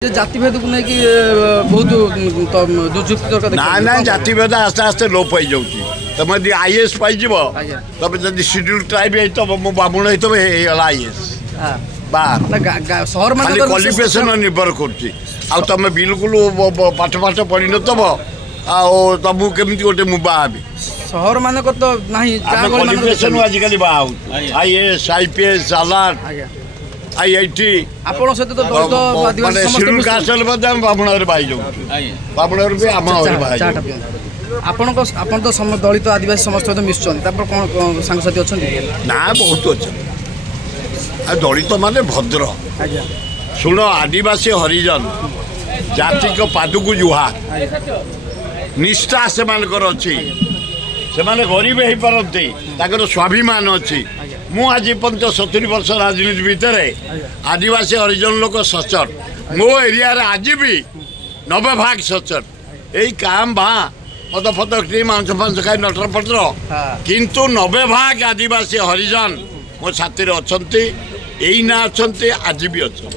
জাতিভেদ को लेकिन बहुत दुर्जुक्ति दरकार ना ना जातिभेद आस्ते आस्ते लोप पाई जाऊँगी तुम यदि आईएएस पाई तुम जब शेड्यूल ट्राइब हो बामुण हो आईएएस बाहर सहर मान क्वालिफिकेशन निर्भर कर तुम बिल्कुल पाठ पाठ पढ़ी नतब तुमको केमी गोटे मुझे बाहबी सहर मान तो नहीं क्वालिफिकेशन आजिकल बाहर आईएएस आईपीएस अलर्ट आईआईटी आपण सहित तो दलित आदिवासी शेड्यूल कास्ट बामुण पाई जाऊँ बामुण भी आम आपण तो दलित आदिवासी समस्त मिशुंट कौन सांगसाथी अच्छा ना बहुत अच्छा दलित माने भद्र शुण आदिवासी हरिजन जाति पाद को जुहार निष्ठा से अच्छी से गरीब हो पारती स्वाभिमान अच्छी मु आज पर्यंत 70 वर्ष राजनीति भितर आदिवासी हरिजन लोक सचर मो एरिया रे आज भी 90 भाग सचर यही काम भा मद फद मांस फांस खाई नटर पटर किंतु 90 भाग आदिवासी हरिजन मो छाती अच्छा यही ना अच्छा आज भी अच्छा।